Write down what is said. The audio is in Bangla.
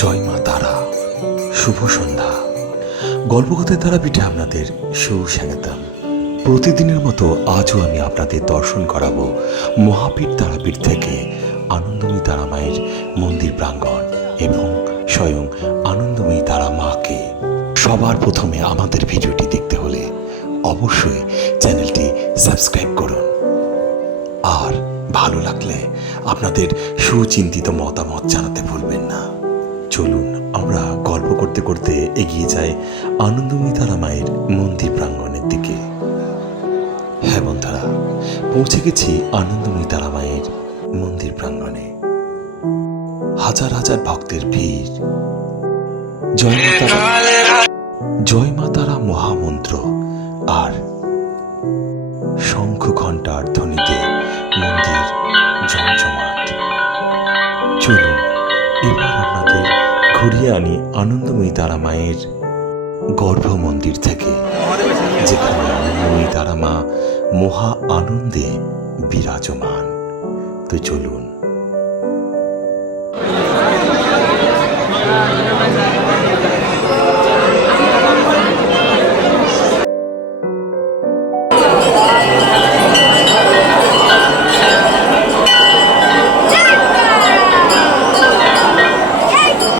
জয় মা তারা, শুভ সন্ধ্যা। গল্পকথার তারাপীঠে আপনাদের সুস্বাগতম। প্রতিদিনের মতো আজও আমি আপনাদের দর্শন করাবো মহাপীঠ তারাপীঠ থেকে আনন্দময়ী তারা মায়ের মন্দির প্রাঙ্গণ এবং স্বয়ং আনন্দময়ী তারা মাকে। সবার প্রথমে আমাদের ভিডিওটি দেখতে হলে অবশ্যই চ্যানেলটি সাবস্ক্রাইব করুন, আর ভালো লাগলে আপনাদের সুচিন্তিত মতামত জানাতে ভুলবেন না। চলুন আমরা গল্প করতে করতে এগিয়ে যাই আনন্দময়ী তারা মায়ের মন্দির প্রাঙ্গণের দিকে। হ্যাঁ বন্ধুরা, পৌঁছে গেছি আনন্দময়ী তারা মায়ের মন্দির প্রাঙ্গণে। হাজার হাজার ভক্তের ভিড়। জয় মা তারা, জয় মা তারা মহামন্ত্র আর শঙ্খ ঘণ্টার ধ্বনিতে মন্দির জমজমাট। চলুন এবার আপনাদের ঘুরিয়ে আনি আনন্দময়ী তারা মায়ের গর্ভ মন্দির থেকে, যেখানে আনন্দময়ী তারা মা মহা আনন্দে বিরাজমান। তো চলুন।